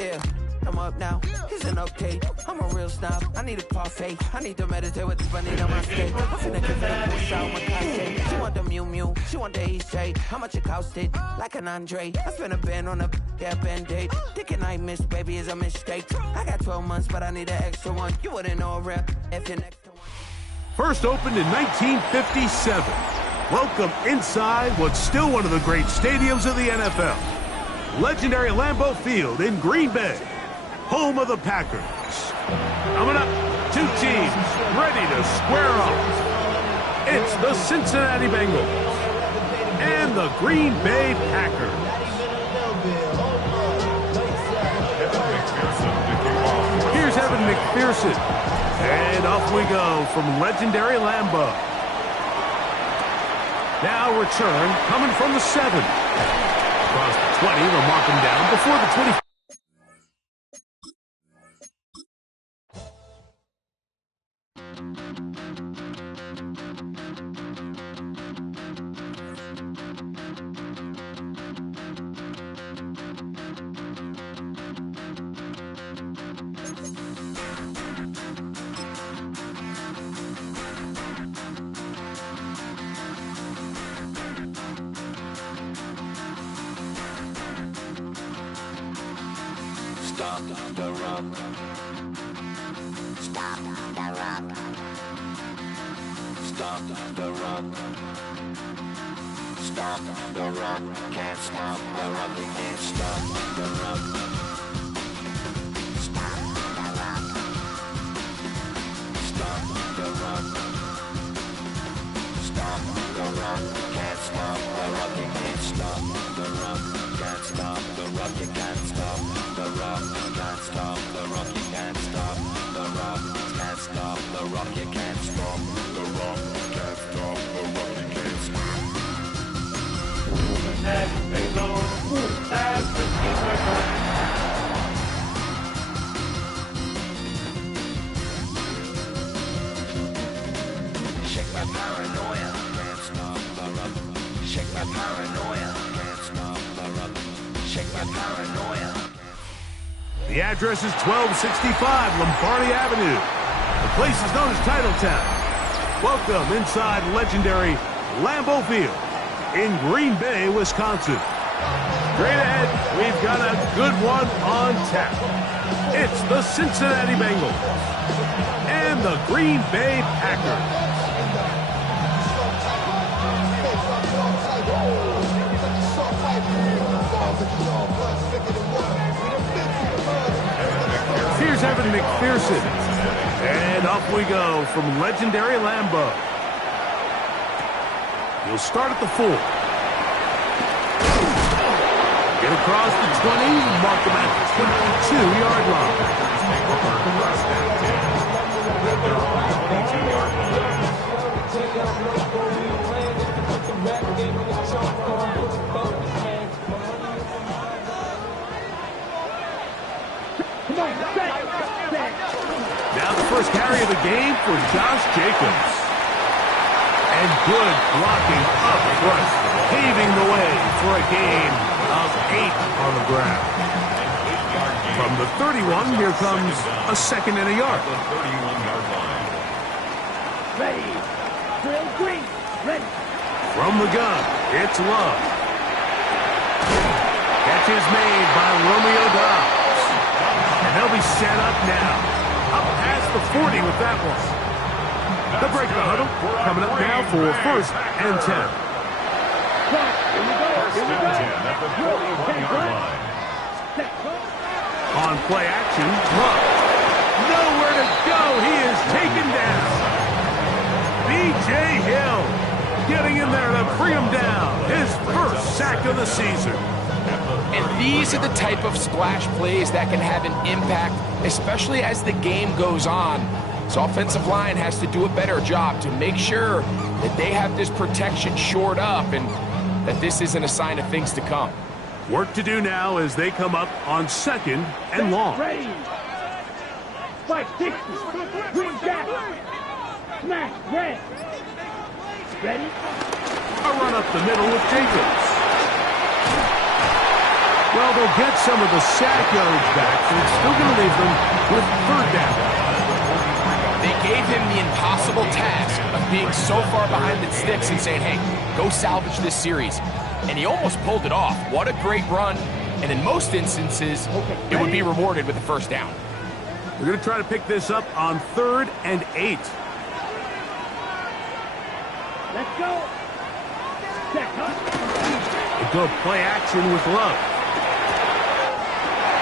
Yeah, I'm up now. Isn't okay. I'm a real snob. I need a parfait. I need to meditate with the bunny on my stage. I'm finna give her a push out my cachet. She want the Mew Mew. She want the East J. How much it costed? Like an Andre. I spent a band on a band-aid. Thinking I missed, baby, is a mistake. I got 12 months, but I need an extra one. You wouldn't know a rep if you're next to one. First opened in 1957. Welcome inside what's still one of the great stadiums of the NFL. Legendary Lambeau Field in Green Bay, home of the Packers. Coming up, two teams ready to square off. It's the Cincinnati Bengals and the Green Bay Packers. Here's Evan McPherson. And off we go from legendary Lambeau. Now return coming from the 7. Across the 20, they'll mark him down before the 20. Stop the run. Stop the run. Stop the run. Stop the run. Can't stop the run. You can't stop the run. Stop the run. Stop the run. Stop the run. Can't stop the run. You can't stop the run. Can't stop the run. You can't stop the run. Can't stop the run. You can't stop the run. Can't stop the run. You can't stop the run. Can't stop the run. You can't stop. Shake my paranoia. Can't stop the run. Shake my paranoia. Can't stop the run. Shake my paranoia. The address is 1265 Lombardi Avenue. The place is known as Titletown. Welcome inside legendary Lambeau Field in Green Bay, Wisconsin. Straight ahead, we've got a good one on tap. It's the Cincinnati Bengals and the Green Bay Packers. Here's Evan McPherson. And off we go from legendary Lambeau. He'll start at the 4. Get across the 20, mark him at the 22-yard line. Now the first carry of the game for Josh Jacobs. And good blocking up front, paving the way for a gain of 8 on the ground. From the 31, here comes a 2nd and a yard. Ready. Drill green. Ready. From the gun, it's Love. Catch is made by Romeo Dobbs. And they'll be set up now. Up past the 40 with that one. The break the huddle coming up now for 1st and 10. Here we go. On play action, Love. Nowhere to go. He is taken down. B.J. Hill getting in there to bring him down. His first sack of the season. And these are the type of splash plays that can have an impact, especially as the game goes on. So offensive line has to do a better job to make sure that they have this protection shored up and that this isn't a sign of things to come. Work to do now as they come up on 2nd and long. Ready. Fight 60. Green gap. Smash red. Ready. A run up the middle with Jacobs. Well, they'll get some of the sack yardage back, but it's still going to leave them with third down. They gave him the impossible task of being so far behind the sticks and saying, hey, go salvage this series. And he almost pulled it off. What a great run. And in most instances, it would be rewarded with a first down. We're going to try to pick this up on 3rd and 8. Let's go. Check, huh? They go play action with Love.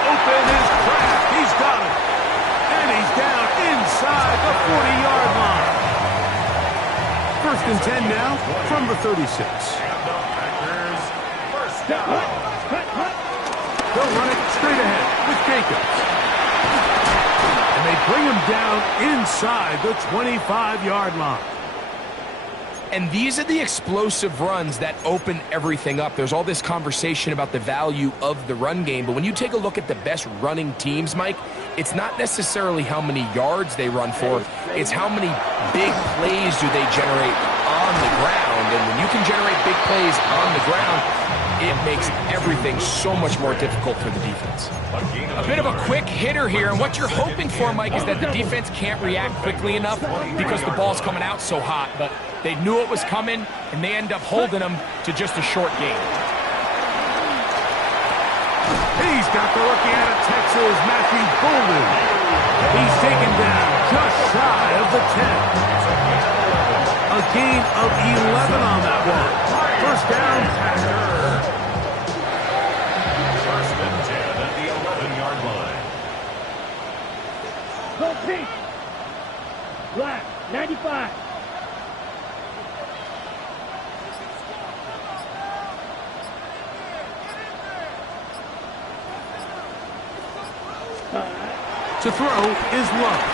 Open his crack. He's got it. And he's down inside the 40-yard line. 1st and 10 now from the 36. They'll run it straight ahead with Jacobs. And they bring him down inside the 25-yard line. And these are the explosive runs that open everything up. There's all this conversation about the value of the run game, but when you take a look at the best running teams, Mike, it's not necessarily how many yards they run for, it's how many big plays do they generate on the ground. And when you can generate big plays on the ground, it makes everything so much more difficult for the defense. A bit of a quick hitter here, and what you're hoping for, Mike, is that the defense can't react quickly enough because the ball's coming out so hot, but they knew it was coming, and they end up holding them to just a short game. He's got the rookie out of Texas, Matthew Bolden. He's taken down just shy of the 10. A gain of 11 on that one. First down. First and 10 at the 11-yard line. Go pink. Black, 95. To throw is Love.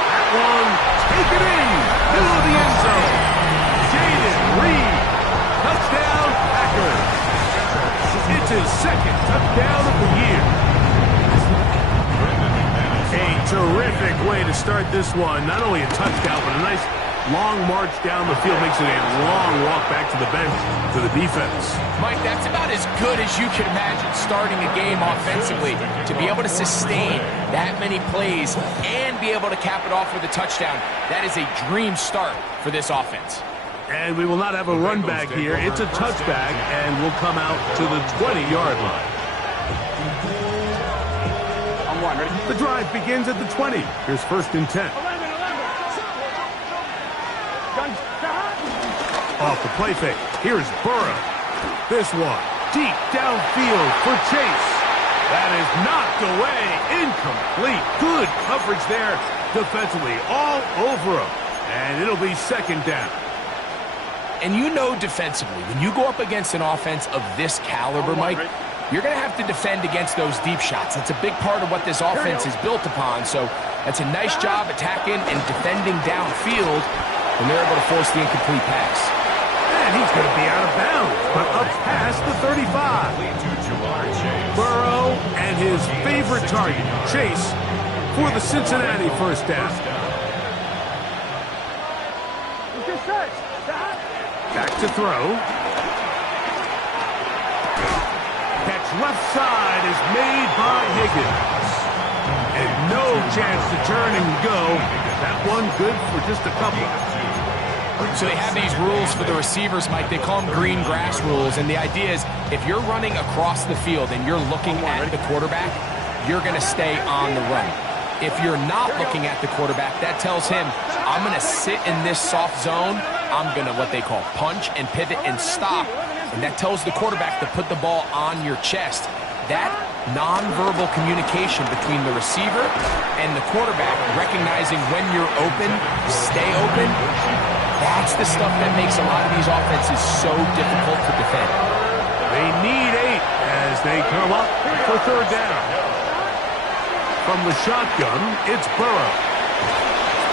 That one, take it in, middle of the end zone. Jaden Reed, touchdown Packers. It's his 2nd touchdown of the year. A terrific way to start this one. Not only a touchdown, but a nice long march down the field. Makes it a long walk back to the bench for the defense. Mike, that's about as good as you can imagine starting a game offensively. To be able to sustain that many plays and be able to cap it off with a touchdown, that is a dream start for this offense. And we will not have a run back here. It's a touchback, and we'll come out to the 20-yard line. The drive begins at the 20. Here's 1st and 10. Off the play fake. Here's Burrow. This one deep downfield for Chase. That is knocked away. Incomplete. Good coverage there defensively. All over him. And it'll be 2nd down. And you know defensively, when you go up against an offense of this caliber, Mike, you're going to have to defend against those deep shots. That's a big part of what this offense is built upon. So that's a nice job attacking and defending downfield when they're able to force the incomplete pass. And he's going to be out of bounds, but up past the 35. Burrow and his favorite target, Chase, for the Cincinnati first down. Back to throw. Catch left side is made by Higgins. And no chance to turn and go. That one good for just a couple. So they have these rules for the receivers, Mike. They call them green grass rules. And the idea is if you're running across the field and you're looking at the quarterback, you're going to stay on the run. If you're not looking at the quarterback, that tells him, I'm going to sit in this soft zone. I'm going to what they call punch and pivot and stop. And that tells the quarterback to put the ball on your chest. That nonverbal communication between the receiver and the quarterback, recognizing when you're open, stay open, that's the stuff that makes a lot of these offenses so difficult to defend. They need 8 as they come up for 3rd down. From the shotgun, it's Burrow.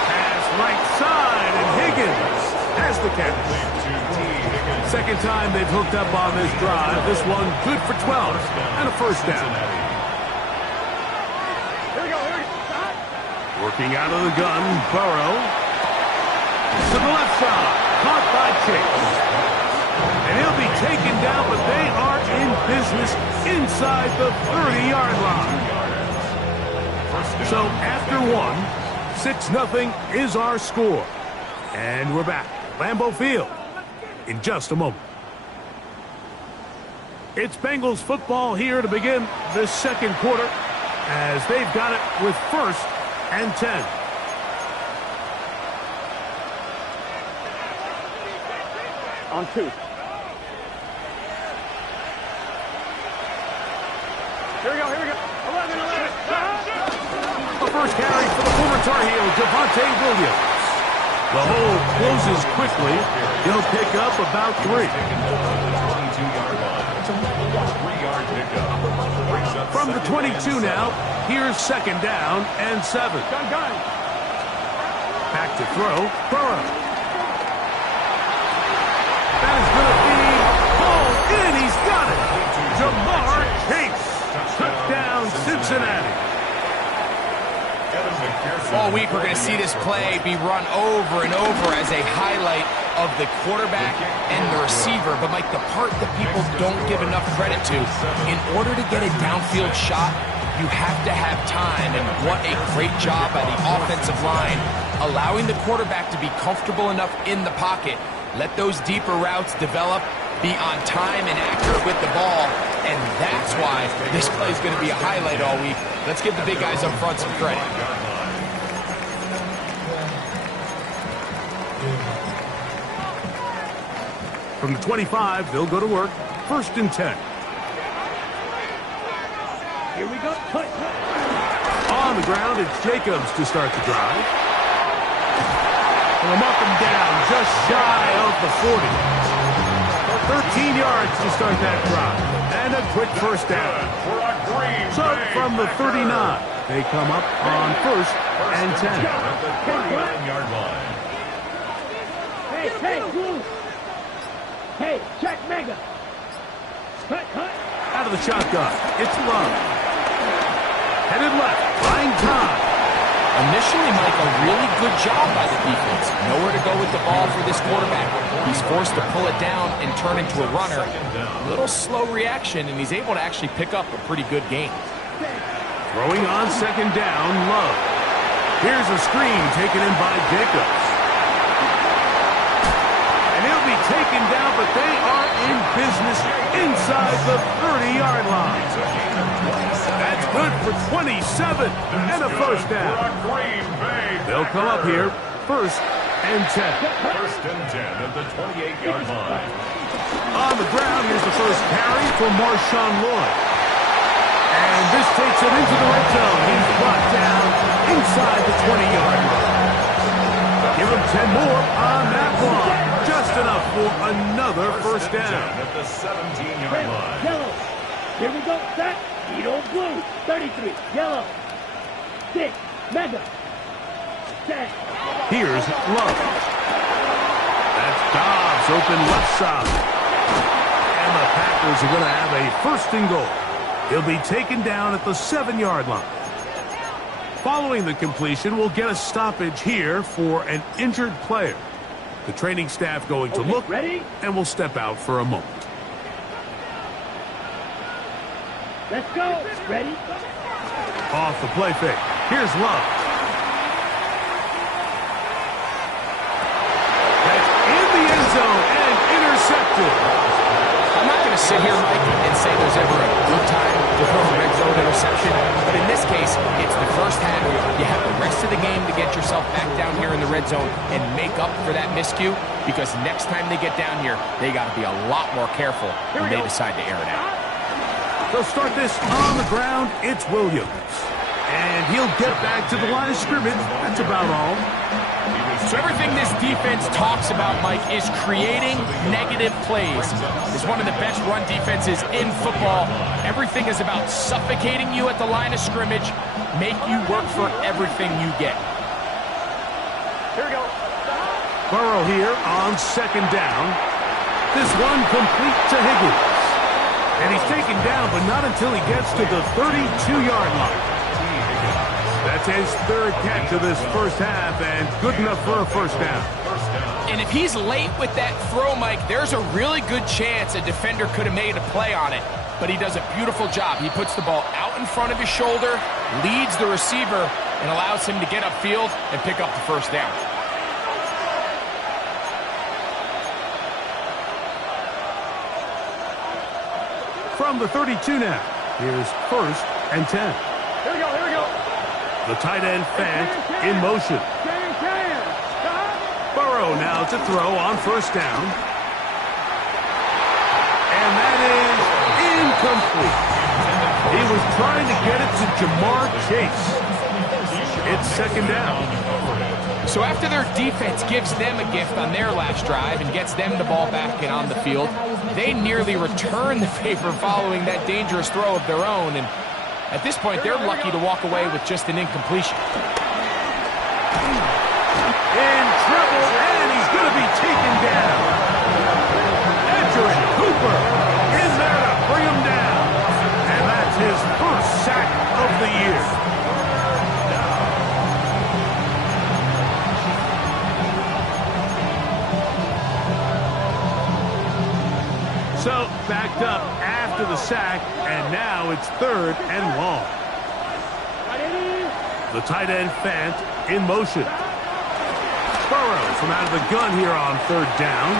Pass right side, and Higgins has the catch. 2nd time they've hooked up on this drive. This one good for 12 and a first down. Working out of the gun, Burrow. To the left side, caught by Chase. And he'll be taken down, but they are business inside the 30-yard line. So after one, 6-0 is our score. And we're back at Lambeau Field in just a moment. It's Bengals football here to begin the second quarter as they've got it with 1st and 10. On 2. Here we go. 11. The first carry for the former Tar Heel, Devontae Williams. The hole closes quickly. He'll pick up about 3. From the 22 now, here's 2nd down and 7. Back to throw, Burrow. That is going to be hauled in. He's got it. Jamar Chase. Touchdown, Cincinnati. All week we're going to see this play be run over and over as a highlight of the quarterback and the receiver. But, Mike, the part that people don't give enough credit to, in order to get a downfield shot, you have to have time. And what a great job by the offensive line, allowing the quarterback to be comfortable enough in the pocket. Let those deeper routes develop, be on time and accurate with the ball. And that's why this play is going to be a highlight all week. Let's give the big guys up front some credit. From the 25, they'll go to work. 1st and 10. Here we go. Cut. On the ground, it's Jacobs to start the drive. And up and down, just shy of the 40. 13 yards to start that drive. And a quick 1st down. So from the 39, they come up on 1st and 10. Hey, Goose. Hey, check Mega. Cut. Out of the shotgun, it's Love. Headed left, buying time. Initially, Mike, a really good job by the defense. Nowhere to go with the ball for this quarterback. He's forced to pull it down and turn into a runner. A little slow reaction, and he's able to actually pick up a pretty good game. Throwing on 2nd down, Love. Here's a screen taken in by Jacobs. And he'll be taken down, but they are in business inside the 30-yard line. That's good for 27 and a 1st down. They'll come up here, 1st and 10. 1st and 10 at the 28-yard line. On the ground, here's the first carry for Marshawn Lloyd. And this takes him into the red zone. He's brought down inside the 20-yard line. Give him 10 more on that one. Just enough for another 1st down. At the 17-yard line. Yellow. Here we go. Set. Edo blue. 33. Yellow. 6. Mega. Set. Here's Love. That's Dobbs open left side. And the Packers are going to have a 1st and goal. He'll be taken down at the 7-yard line. Following the completion, we'll get a stoppage here for an injured player. The training staff going to look, ready? And we'll step out for a moment. Let's go. Ready? Off the play fake. Here's Love. That's in the end zone and intercepted. I'm not going to sit here, Mike, and say there's ever a good time to throw a red zone interception, but in this case, it's the 1st half. You have the rest of the game to get yourself back down here in the red zone and make up for that miscue, because next time they get down here, they got to be a lot more careful when they decide to air it out. They'll start this on the ground. It's Williams. And he'll get back to the line of scrimmage. That's about all. So everything this defense talks about, Mike, is creating negative plays. It's one of the best run defenses in football. Everything is about suffocating you at the line of scrimmage, make you work for everything you get. Here we go. Burrow here on 2nd down. This one complete to Higgins. And he's taken down, but not until he gets to the 32-yard line. That's his 3rd catch of this 1st half, and good enough for a 1st down. And if he's late with that throw, Mike, there's a really good chance a defender could have made a play on it. but he does a beautiful job. He puts the ball out in front of his shoulder, leads the receiver, and allows him to get upfield and pick up the first down. From the 32 now, here's 1st and 10. Here we go. The tight end Fant in motion. Burrow now to throw on 1st down. And that is incomplete. He was trying to get it to Jamar Chase. It's 2nd down. So after their defense gives them a gift on their last drive and gets them the ball back and on the field, they nearly return the favor following that dangerous throw of their own. And at this point, they're lucky to walk away with just an incompletion. In trouble, and he's going to be taken down. Edgerrin Cooper in there to bring him down. And that's his 1st sack of the year. So, backed up after the sack, and now it's 3rd and long. The tight end Fant in motion. Burrow from out of the gun here on 3rd down.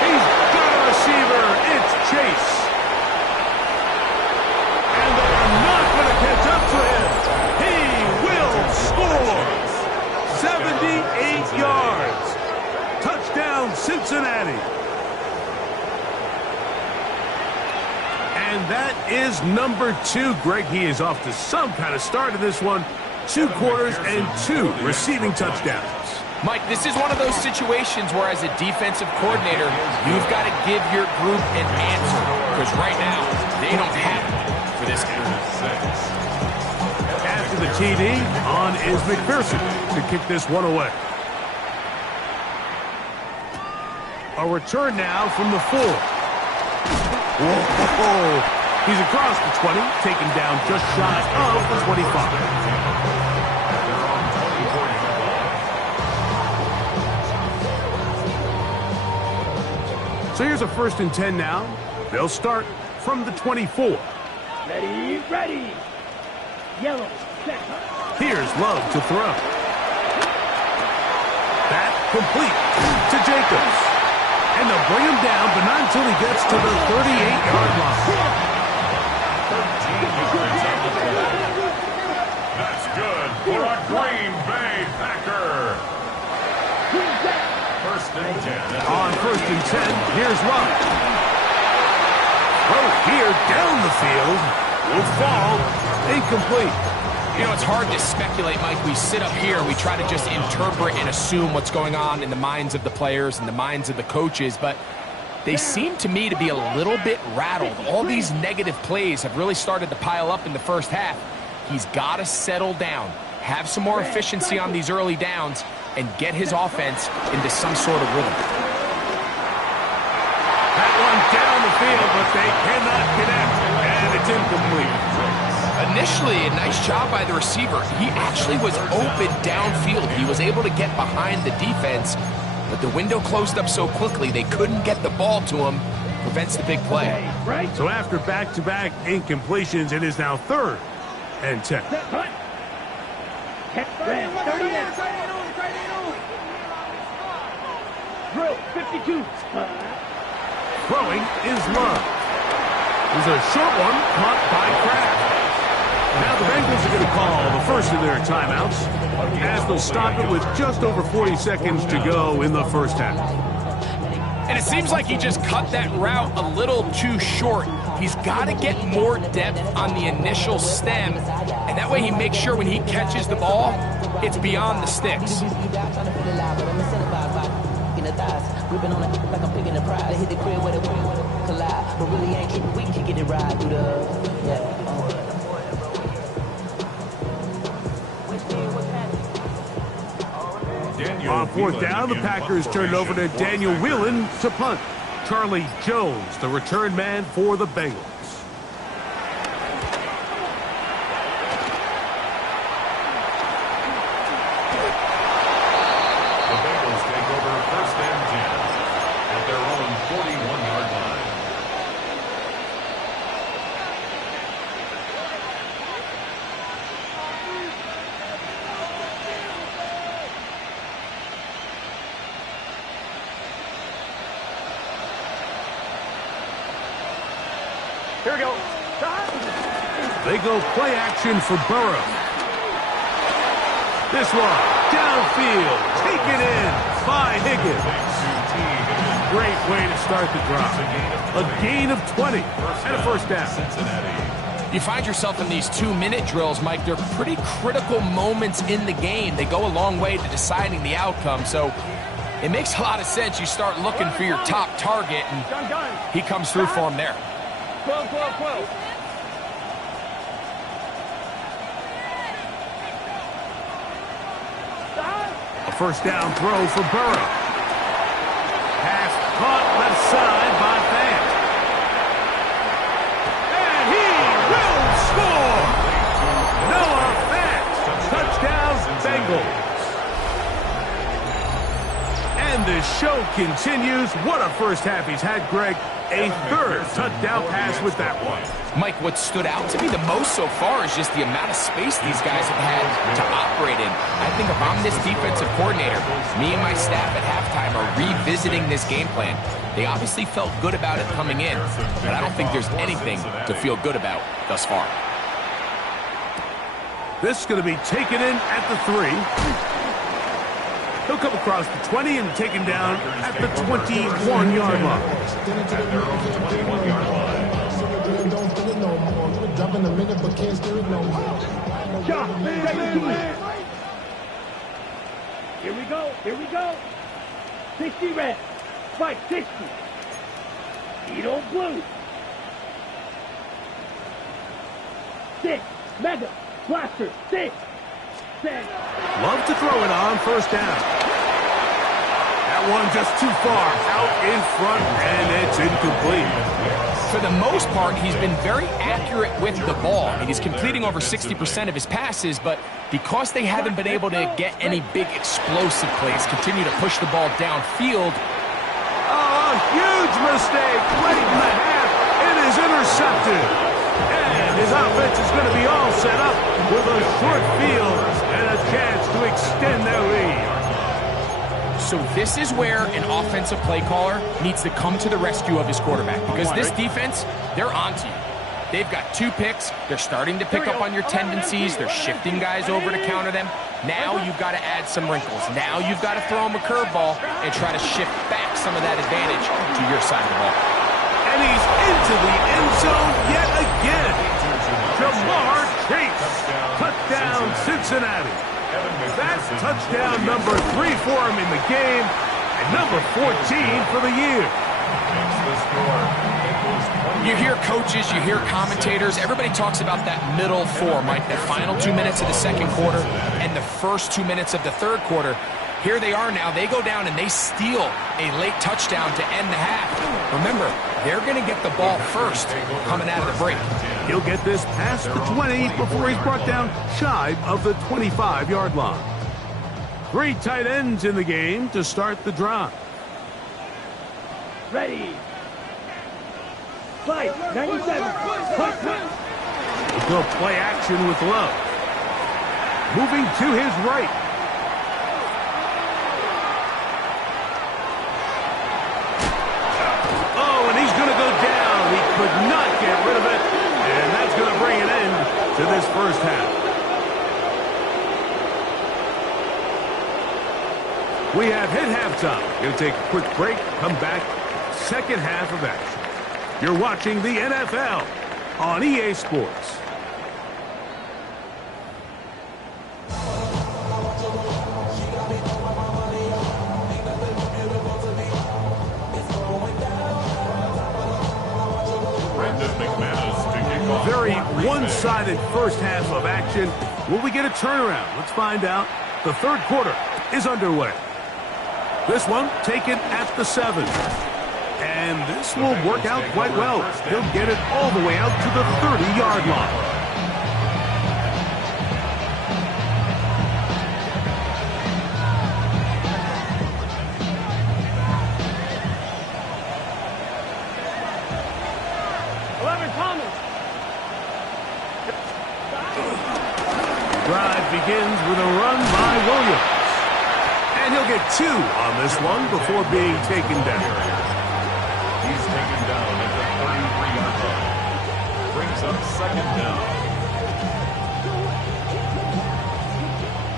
He's got a receiver. It's Chase. And they're not going to catch up to him. He will score. 78 yards. Touchdown, Cincinnati. And that is number 2. Greg, he is off to some kind of start in this one. 2 quarters and 2 receiving touchdowns. Mike, this is one of those situations where as a defensive coordinator, you've got to give your group an answer. Because right now, they don't have it for this game. After the TD, on is McPherson to kick this one away. A return now from the 4. Whoa. He's across the 20, taken down just shy of the 25. So here's a 1st and 10 now. They'll start from the 24. Ready. Yellow, set. Here's Love to throw. That complete to Jacobs. And they'll bring him down, but not until he gets to the 38-yard line. 13 yards on the play. That's good for a Green Bay Packer. 1st and 10. On 1st and 10, here's Love. Throw here down the field. Will fall. Incomplete. You know, it's hard to speculate, Mike. We sit up here, we try to just interpret and assume what's going on in the minds of the players and the minds of the coaches, but they seem to me to be a little bit rattled. All these negative plays have really started to pile up in the first half. He's got to settle down, have some more efficiency on these early downs, and get his offense into some sort of rhythm. That one down the field, but they cannot connect, and it's incomplete. Initially, a nice job by the receiver. He actually was open downfield. He was able to get behind the defense, but the window closed up so quickly they couldn't get the ball to him. Prevents the big play. So after back-to-back incompletions, it is now 3rd and 10. Drill, 52. Throwing is Love. There's a short one caught by Kraft. Now the Bengals are going to call the first of their timeouts as they'll stop it with just over 40 seconds to go in the first half. And it seems like he just cut that route a little too short. He's got to get more depth on the initial stem, and that way he makes sure when he catches the ball, it's beyond the sticks. On 4th down, the Packers turned over to Daniel Whelan to punt. Charlie Jones, the return man for the Bengals. The Bengals take over 1st and 10 at their own 41-yard line. Here we go. They go play action for Burrow. This one, downfield, taken in by Higgins. Great way to start the drive. A gain of 20 and a first down. You find yourself in these 2-minute drills, Mike. They're pretty critical moments in the game. They go a long way to deciding the outcome. So it makes a lot of sense. You start looking for your top target, and he comes through for him there. 12, 12, 12. A first down throw for Burrow. Pass caught left side by Fant. And he will score! Noah Fant. Touchdown, Bengals. And the show continues. What a first half he's had, Greg. A third touchdown pass with that one. Mike, what stood out to me the most so far is just the amount of space these guys have had to operate in. I think if I'm this defensive coordinator, me and my staff at halftime are revisiting this game plan. They obviously felt good about it coming in, but I don't think there's anything to feel good about thus far. This is going to be taken in at the 3. He'll come across the 20 and taken down at the 21-yard line. Here we go. Here we go. 60 red. Fight 60. Edo blue. 6. Mega. Blaster. 6. 10. Love to throw it on first down. That one just too far out in front, and it's incomplete. For the most part, he's been very accurate with the ball. I mean, he's completing over 60% of his passes, but because they haven't been able to get any big explosive plays, continue to push the ball downfield. Oh, a huge mistake late in the half. It is intercepted. And his offense is going to be all set up with a short field and a chance to extend their lead. So this is where an offensive play caller needs to come to the rescue of his quarterback, because this defense, they're onto you. They've got 2 picks. They're starting to pick up on your tendencies. They're shifting guys over to counter them. Now you've got to add some wrinkles. Now you've got to throw them a curveball and try to shift back some of that advantage to your side of the ball. And he's into the end zone yet again. Jamar Chase. Touchdown, Cincinnati. That's touchdown number 3 for him in the game, and number 14 for the year. You hear coaches, you hear commentators, everybody talks about that middle 4, Mike, the final 2 minutes of the second quarter and the first 2 minutes of the third quarter. Here they are now. They go down and they steal a late touchdown to end the half. Remember, they're going to get the ball first coming out of the break. He'll get this past the 20 before he's brought down shy of the 25-yard line. 3 tight ends in the game to start the drive. Ready. Fight. 97. He'll play action with Love. Moving to his right. Oh, and he's going to go down. He could not get rid of it. And that's going to bring an end to this first half. We have hit halftime. Going to take a quick break. Come back. Second half of action. You're watching the NFL on EA Sports. Very one-sided first half of action. Will we get a turnaround? Let's find out. The third quarter is underway. This one taken at the 7. And this will work out quite well. He'll get it all the way out to the 30-yard line. Drive begins with a run by Williams. And he'll get 2 on this one before being taken down. He's taken down at the 33-yard line. up second down.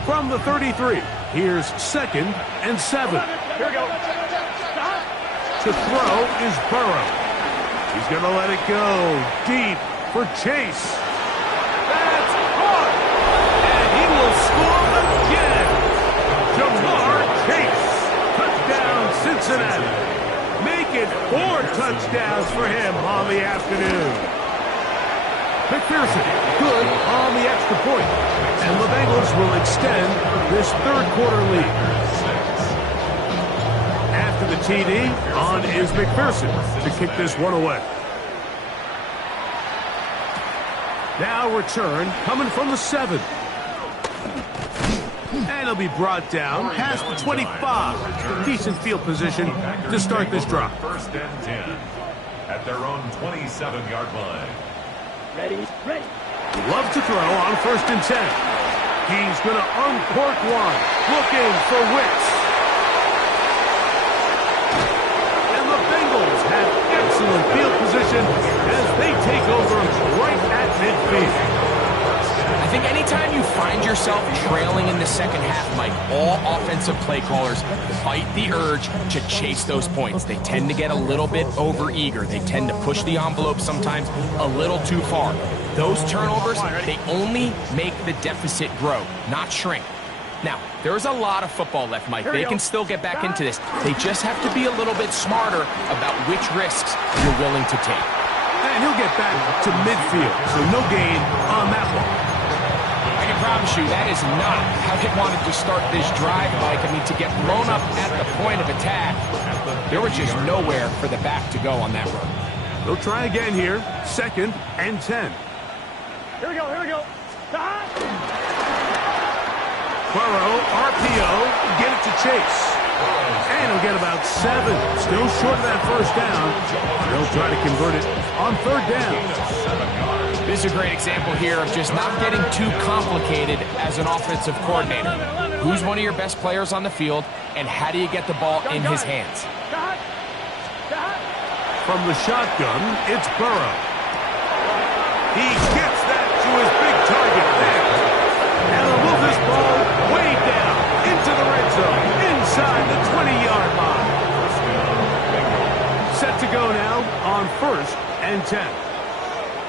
From the 33, here's 2nd and 7. Here we go. To throw is Burrow. He's going to let it go deep for Chase. That's caught. And he will score again. Jamar Chase. Touchdown, Cincinnati. Make it 4 touchdowns for him on the afternoon. McPherson, good on the extra point. And the Bengals will extend this third-quarter lead. After the TD, on is McPherson to kick this one away. Now return coming from the 7. And he'll be brought down past the 25. Decent field position to start this drive. 1st and 10 at their own 27-yard line. Ready, ready. Love to throw on 1st and 10. He's going to uncork one. Looking for Wicks. And the Bengals have excellent field position as they take over right at midfield. I think anytime you find yourself trailing in the second half, Mike, all offensive play callers fight the urge to chase those points. They tend to get a little bit overeager. They tend to push the envelope sometimes a little too far. Those turnovers, they only make the deficit grow, not shrink. Now, there's a lot of football left, Mike. They can still get back into this. They just have to be a little bit smarter about which risks you're willing to take. And he'll get back to midfield, so no gain on that one. I can promise you that is not how they wanted to start this drive, Mike. I mean, to get blown up at the point of attack, there was just nowhere for the back to go on that run. They'll try again here, 2nd and 10. Here we go, here we go. Burrow, RPO, get it to Chase. And he'll get about 7. Still short of that 1st down. They'll try to convert it on 3rd down. This is a great example here of just not getting too complicated as an offensive coordinator. Who's one of your best players on the field, and how do you get the ball in his hands? From the shotgun, it's Burrow. He gets that to his big target there. And he'll move this ball way down into the red zone, inside the 20-yard line. Set to go now on 1st and 10.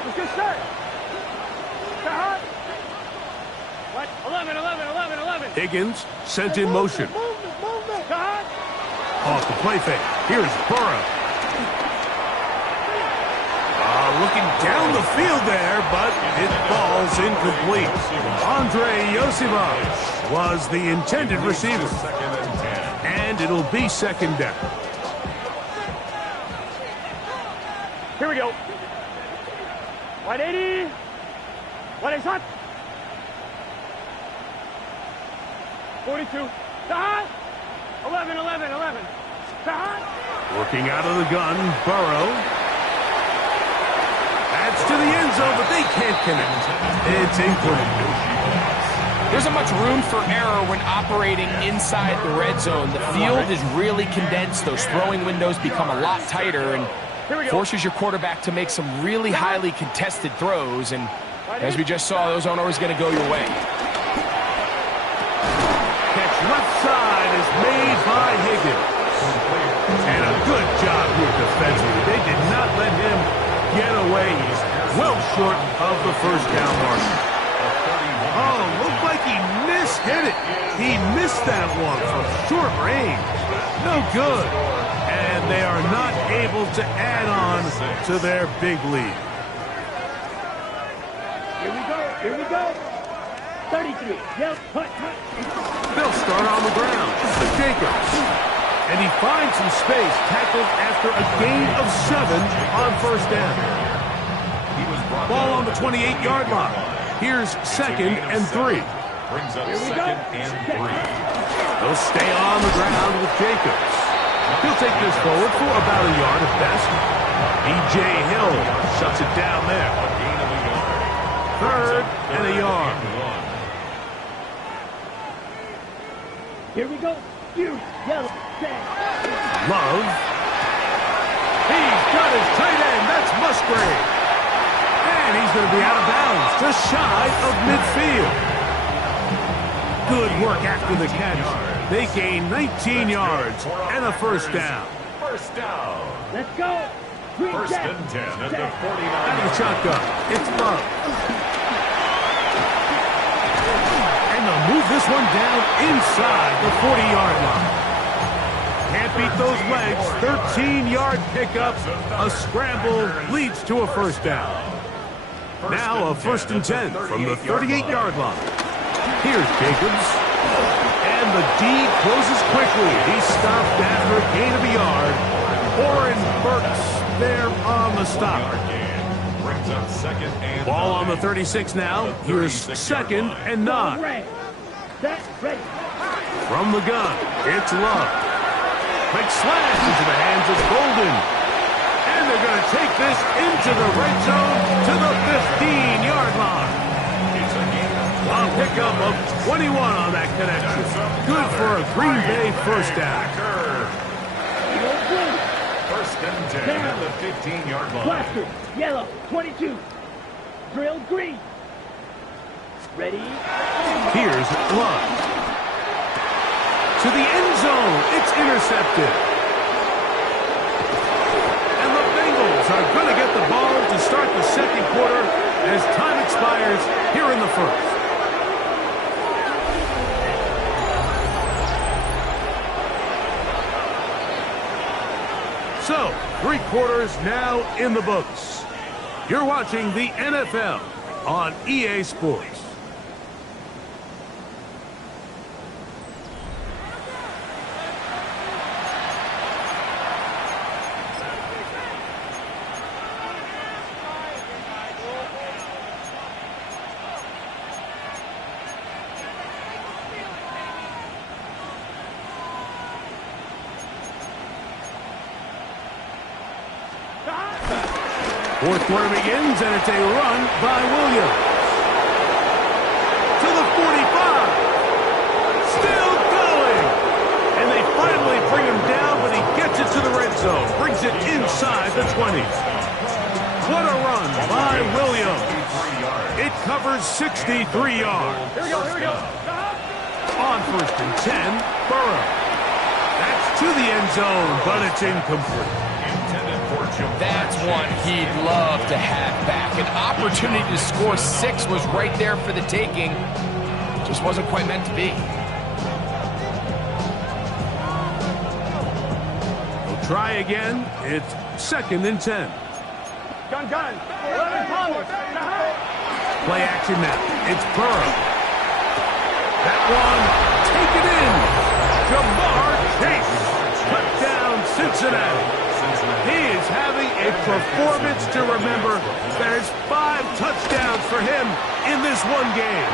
Let's get set. What? 11. Higgins sent in motion. Movement. Off the play fake. Here's Burrow. Looking down the field there, but it falls incomplete. Andre Yosivach was the intended receiver. And it'll be 2nd down. Here we go. 180. What is hot? 42. 11. Working out of the gun, Burrow. Adds to the end zone, but they can't connect. It's incomplete. There isn't much room for error when operating inside the red zone. The field is really condensed. Those throwing windows become a lot tighter and forces your quarterback to make some really highly contested throws. And as we just saw, those aren't always going to go your way. Catch left side is made by Higgins. And a good job here defensively. They did not let him get away. He's well short of the 1st down marker. Oh, looked like he mishit it. He missed that one from short range. No good. And they are not able to add on to their big lead. Here we go. 33. Yep. They'll start on the ground. Jacobs. And he finds some space, tackled after a gain of 7 on 1st down. Ball on the 28-yard line. Here's 2nd and 3. Brings up 2nd and 3. They'll stay on the ground with Jacobs. He'll take this forward for about a yard at best. E.J. Hill shuts it down there. 3rd and a yard. Here we go. Yellow. Love. He's got his tight end. That's Musgrave. And he he's going to be out of bounds, just shy of midfield. Good work after the catch. They gain 19 yards and a first down. First down. Let's go. Green First Jack. and 10 at the 49. Out of the shotgun, it's Love. And they'll move this one down inside the 40-yard line. Can't beat those legs. 13-yard pickup. A scramble leads to a first down. Now a first and 10 from the 38-yard line. Here's Jacobs. And the D closes quickly. He's stopped after a gain of a yard. Oren Burks there on the stop. Brings up second and Ball on the 36 now. Here's second and 9. Set, ready. From the gun, it's Love. Big slash into the hands of Golden. And they're going to take this into the red zone to the 15-yard line. A pickup of 21 on that connection. Good for a Green Bay first down. First and 10 at the 15-yard line. Blaster, yellow, 22. Drill green. Ready? Here's Love. To the end zone. It's intercepted. And the Bengals are going to get the ball to start the second quarter as time expires here in the first. So, 3 quarters now in the books. You're watching the NFL on EA Sports. Fourth quarter begins, and it's a run by Williams. To the 45. Still going. And they finally bring him down, but he gets it to the red zone. Brings it inside the 20. What a run by Williams. It covers 63 yards. Here we go. On first and 10, Burrow. That's to the end zone, but it's incomplete. That's one he'd love to have back. An opportunity to score 6 was right there for the taking. Just wasn't quite meant to be. We'll try again. It's second and 10. Gun. Play action now. It's Burrow. That one, take it in. Jamar Chase. Touchdown, Cincinnati. He is having a performance to remember. There's 5 touchdowns for him in this one game.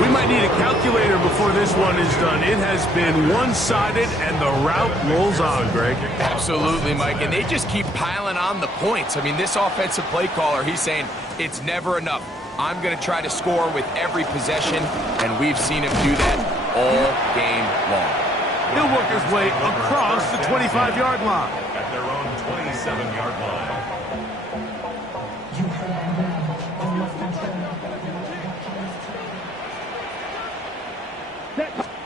We might need a calculator before this one is done. It has been one-sided, and the route rolls on, Greg. Absolutely, Mike, and they just keep piling on the points. I mean, this offensive play caller, he's saying it's never enough. I'm going to try to score with every possession, and we've seen him do that all game long. He'll work his way across the 25-yard line. At their own 27-yard line.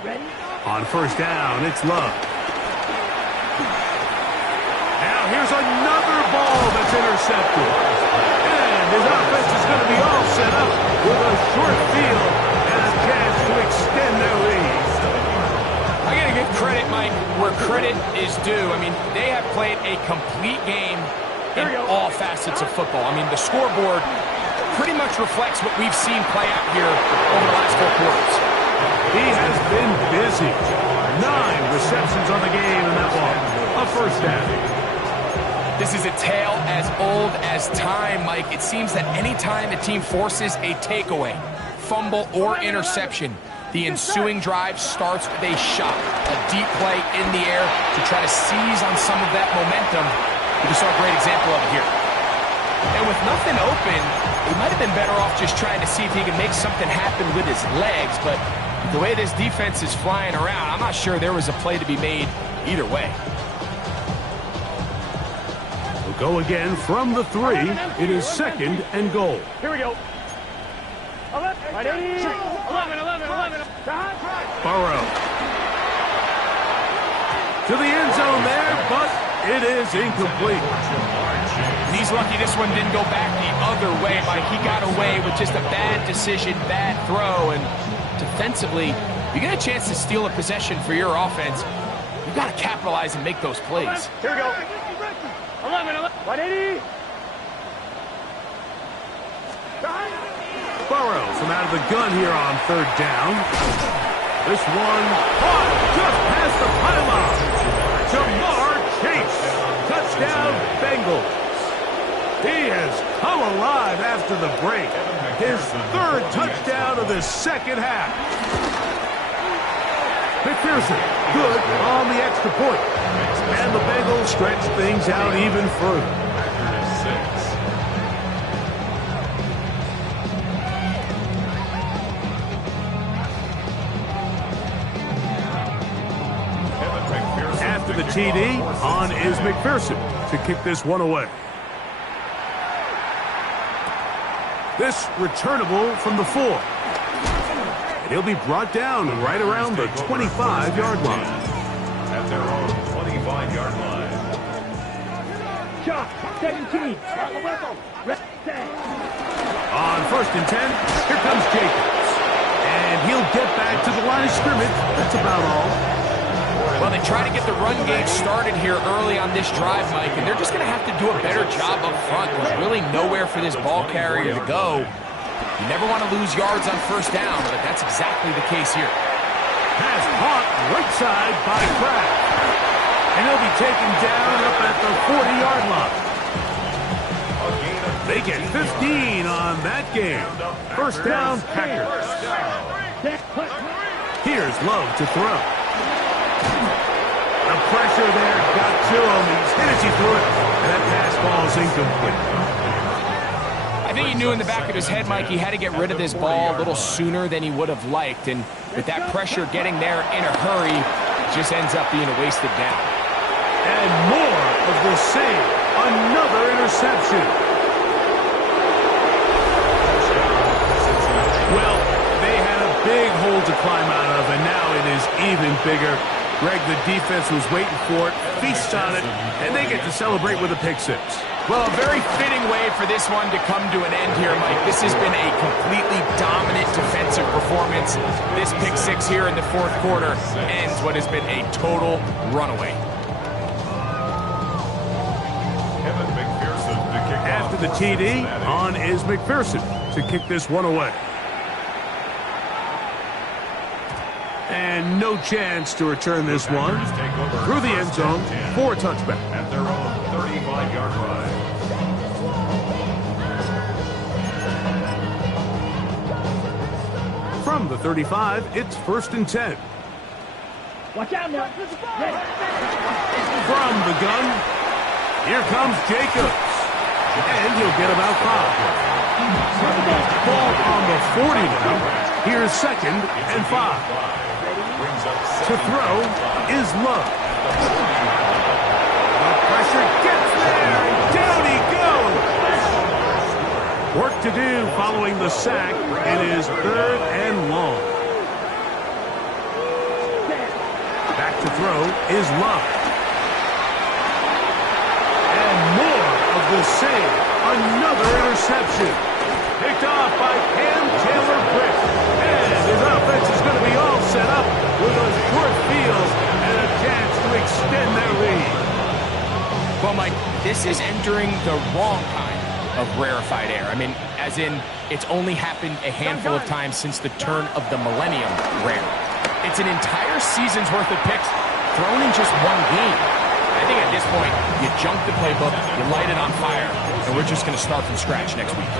Ready? On first down, it's Love. Now here's another ball that's intercepted. And his offense is going to be all set up with a short field and a chance to extend their lead. I got to give credit, Mike, where credit is due. I mean, they have played a complete game in all facets of football. I mean, the scoreboard pretty much reflects what we've seen play out here over the last 4 quarters. He has been busy. 9 receptions on the game in that ball. A first down. This is a tale as old as time, Mike. It seems that any time a team forces a takeaway, fumble, or interception, the ensuing drive starts with a shot, a deep play in the air to try to seize on some of that momentum. We just saw a great example of it here. And with nothing open, he might have been better off just trying to see if he could make something happen with his legs, but the way this defense is flying around, I'm not sure there was a play to be made either way. Go again from the 3. It is 2nd and goal. Here we go. 11. Burrow. To the end zone there, but it is incomplete. And he's lucky this one didn't go back the other way, Mike. He got away with just a bad decision, bad throw, and defensively, you get a chance to steal a possession for your offense. You got to capitalize and make those plays. Here we go. 11. 180. Burrow from out of the gun here on 3rd down. This one caught just past the pylon. Jamar Chase. Touchdown, Bengals. He has come alive after the break. His 3rd touchdown of the 2nd half. McPherson, good on the extra point. And the Bengals stretch things out even further. After the TD, on is McPherson to kick this one away. This returnable from the 4. And he'll be brought down right around the 25-yard line. At their own 25-yard line. Shot. 17. On 1st and 10, here comes Jacobs. And he'll get back to the line of scrimmage. That's about all. Well, they try to get the run game started here early on this drive, Mike, and they're just going to have to do a better job up front. There's really nowhere for this ball carrier to go. You never want to lose yards on 1st down, but that's exactly the case here. Pass caught right side by Kraft. And he'll be taken down up at the 40-yard line. They get 15 on that game. 1st down, Packers. Here's Love to throw. The pressure there got to him. He's hit as he threw it. And that pass ball is incomplete. I think he knew in the back of his head, Mike, he had to get rid of this ball a little sooner than he would have liked. And with that pressure getting there in a hurry, it just ends up being a wasted down. And more of the same. Another interception. Well, they had a big hole to climb out of, and now it is even bigger. Greg, the defense was waiting for it, feasts on it, and they get to celebrate with a pick 6. Well, a very fitting way for this one to come to an end here, Mike. This has been a completely dominant defensive performance. This pick 6 here in the 4th quarter ends what has been a total runaway. After the TD, on is McPherson to kick this one away. And no chance to return this one through the end zone for a touchback. At their own 35-yard line. From the 35, it's 1st and 10. Watch out now. From the gun, here comes Jacobs. And he'll get about 5. Ball on the 40 now. Here's 2nd and 5. To throw is Love. The pressure gets there, and down he goes. Work to do following the sack. It is 3rd and long. Back to throw is Love. And more of the same. Another interception. Picked off by Cam Taylor-Britt. And his offense is going to be all set up with a short field and a chance to extend their lead. Well, Mike, this is entering the wrong kind of rarefied air. I mean, as in, it's only happened a handful of times since the turn of the millennium rare. It's an entire season's worth of picks thrown in just one game. I think at this point, you junk the playbook, you light it on fire, and we're just going to start from scratch next week.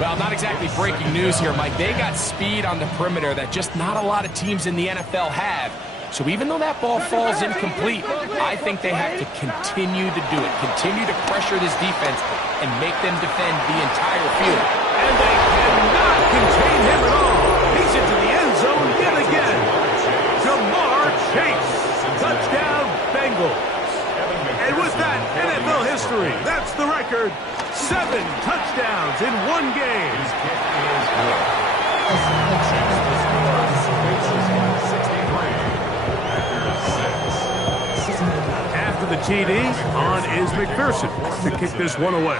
Well, not exactly breaking news here, Mike. They got speed on the perimeter that just not a lot of teams in the NFL have. So even though that ball falls incomplete, I think they have to continue to do it, continue to pressure this defense and make them defend the entire field. And they cannot contain him at all. He's into the end zone yet again. Jamar Chase. Touchdown, Bengals. And with that, NFL history. That's the record. 7 touchdowns in one game. His kick is good. Change the score. Bengals 63. Packers 6. After the TD, on is McPherson to kick this one away.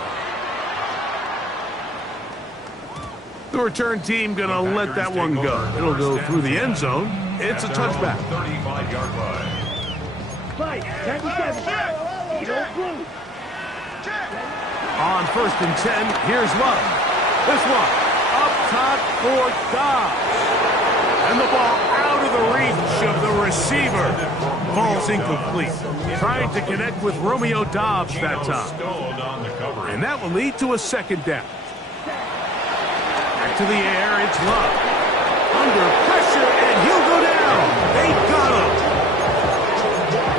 The return team going to let that one go. It'll go through the end zone. It's a touchback. 35-yard line. Fight, 97. You don't lose. On 1st and 10, here's Love. This one, up top for Dobbs. And the ball out of the reach of the receiver. Falls incomplete. Trying to connect with Romeo Dobbs that time. And that will lead to a 2nd down. Back to the air, it's Love. Under pressure, and he'll go down. They got him.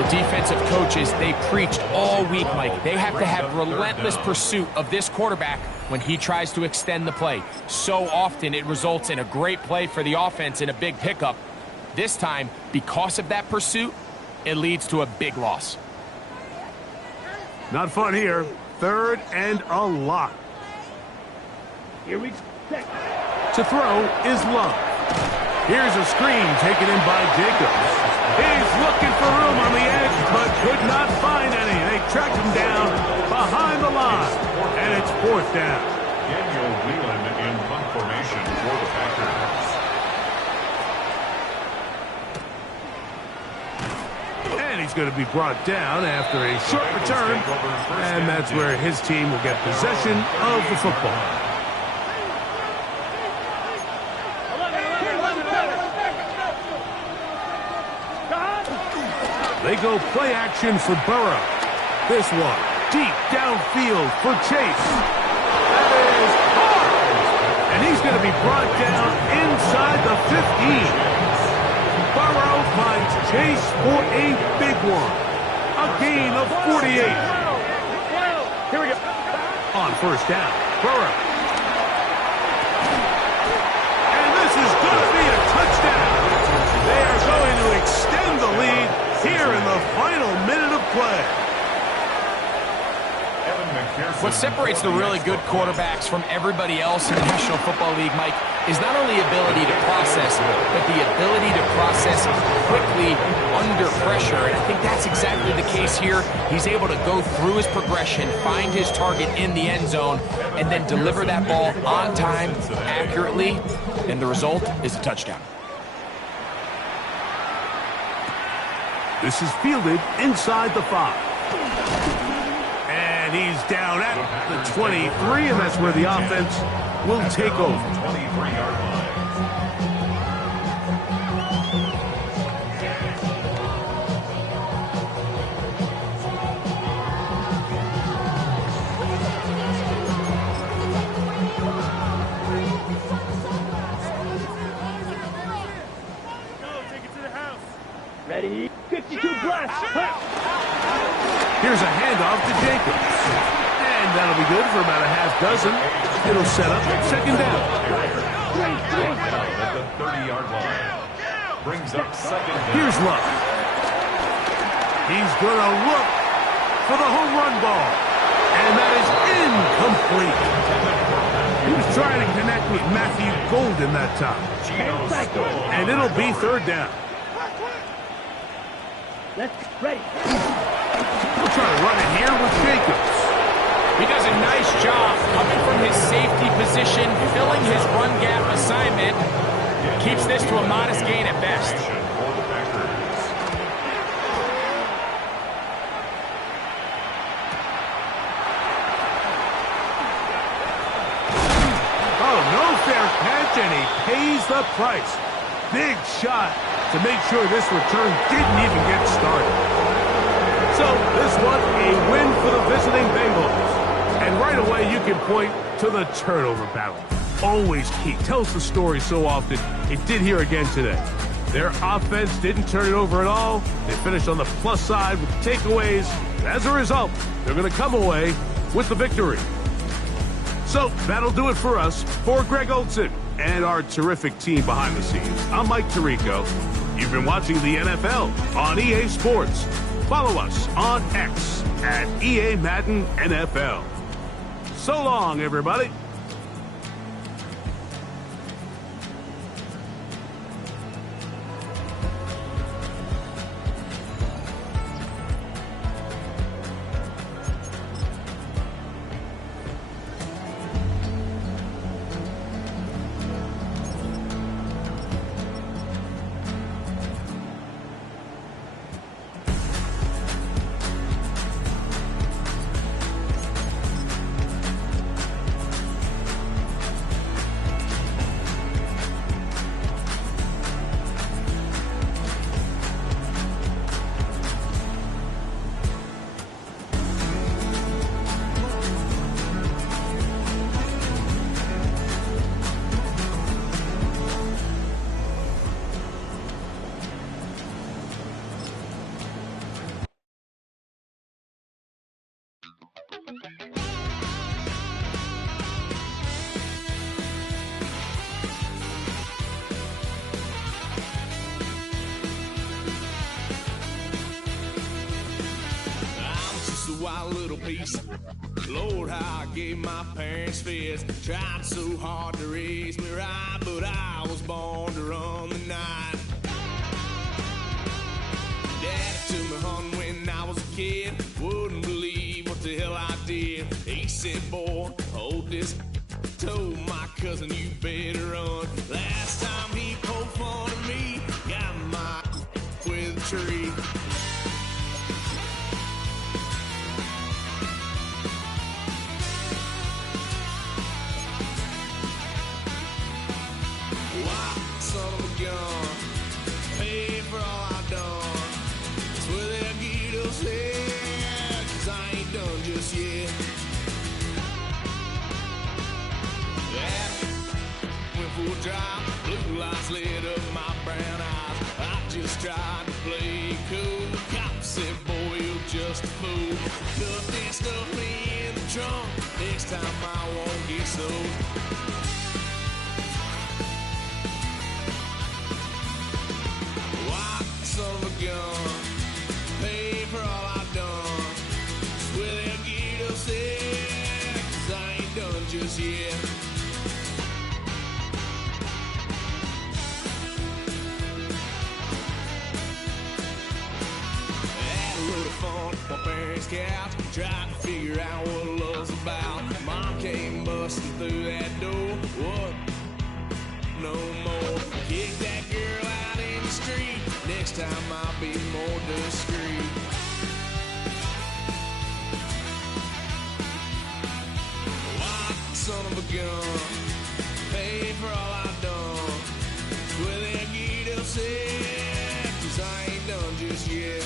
The defensive coaches, they preached all week, Mike. They have to have relentless pursuit of this quarterback when he tries to extend the play. So often it results in a great play for the offense and a big pickup. This time, because of that pursuit, it leads to a big loss. Not fun here. 3rd and a lot. Here we go. To throw is Love. Here's a screen taken in by Jacobs. He's looking for room on the edge, but could not find any. They tracked him down behind the line, and it's 4th down. Daniel Whelan in punt formation for the Packers. And he's going to be brought down after a short return, and that's where his team will get possession of the football. They go play action for Burrow. This one, deep downfield for Chase. That is hard. And he's going to be brought down inside the 15. Burrow finds Chase for a big one. A gain of 48. Here we go. On 1st down, Burrow. And this is going to be a touchdown. They are going to extend the lead here in the final minute of play. What separates the really good quarterbacks from everybody else in the National Football League, Mike, is not only ability to process, but the ability to process quickly under pressure. And I think that's exactly the case here. He's able to go through his progression, find his target in the end zone, and then deliver that ball on time, accurately, and the result is a touchdown. This is fielded inside the 5. And he's down at the 23, and that's where the offense will take over. 23-yard line. Ready? 52 blast. Here's a handoff to Jacobs. And that'll be good for about a half dozen. It'll set up 2nd down. At the 30-yard line. Brings up 2nd down. Here's Love. He's going to look for the home run ball. And that is incomplete. He was trying to connect with Matthew Golden that time. And it'll be 3rd down. Let's ready. We'll try to run it here with Jacobs. He does a nice job coming from his safety position, filling his run gap assignment. Keeps this to a modest gain at best. Oh, no fair catch, and he pays the price. Big shot to make sure this return didn't even get started. So this one, a win for the visiting Bengals. And right away, you can point to the turnover battle. Always key. Tells the story so often. It did here again today. Their offense didn't turn it over at all. They finished on the plus side with takeaways. As a result, they're going to come away with the victory. So that'll do it for us. For Greg Olson and our terrific team behind the scenes, I'm Mike Tirico. You've been watching the NFL on EA Sports. Follow us on X at EA Madden NFL. So long, everybody. Wild little piece. Lord, how I gave my parents fist. Tried so hard to raise me right, but I was born to run the night. Daddy took me hunting when I was a kid. Wouldn't believe what the hell I did. He said, boy, hold this. Told my cousin, you better run. Last time he poked fun of me, got my with a tree. Son of a gun, pay for all I've done. Swear they'll get upset, 'cause I ain't done just yet. Yeah, went for a drive, blue lights lit up my brown eyes. I just tried to play cool. Cop said, boy, you're just a fool. Cut that stuff in the trunk, next time I won't get sold. Son of a gun, pay for all I've done. Swear they'll get upset, 'cause I ain't done just yet. Had a little fun on my parents' couch, tried to figure out what love's about. Mom came busting through that door. What? No more. Kick that girl out in the street. Next time I'll be more discreet. Why, son of a gun, pay for all I've done. Well, they'll get upset, 'cause I ain't done just yet.